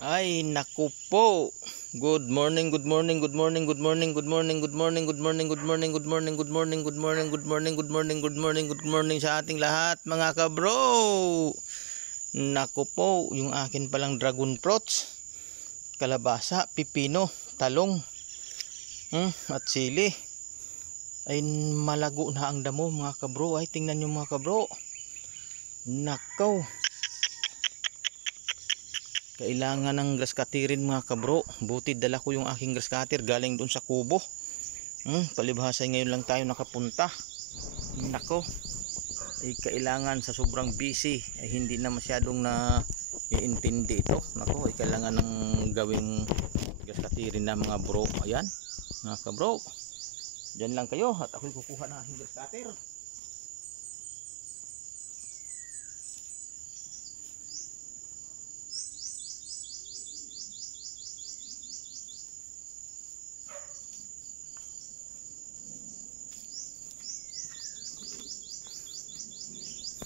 Ay naku po. Good morning, good morning, good morning, good morning, good morning, good morning, good morning, good morning, good morning, good morning, good morning, good morning, good morning, good morning, good morning sa ating lahat mga kabro. Naku po, yung akin palang dragon fruits, kalabasa, pipino, talong, at sili ay malago na ang damo mga kabro. Ay tingnan nyo mga kabro. Nakaw. Kailangan ng grass cutterin mga kabro. Buti dala ko yung aking grass cutter galing doon sa kubo. Palibhasa ngayon lang tayo nakapunta. Nako, ay kailangan sa sobrang busy ay hindi na masyadong na iintindi ito. Nako, ay kailangan ng gawing grass cutterin na mga bro. Ayan mga kabro, dyan lang kayo at ako'y kukuha na aking grass cutter.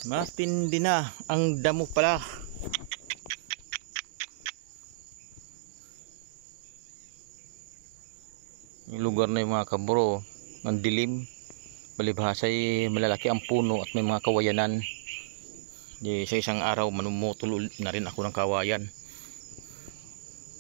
Matindi na ang damo pala. Yung lugar na yung mga kabro, ang dilim. Palibhasa ay malalaki ang puno at may mga kawayanan. Sa isang araw manumutol na rin ako ng kawayan.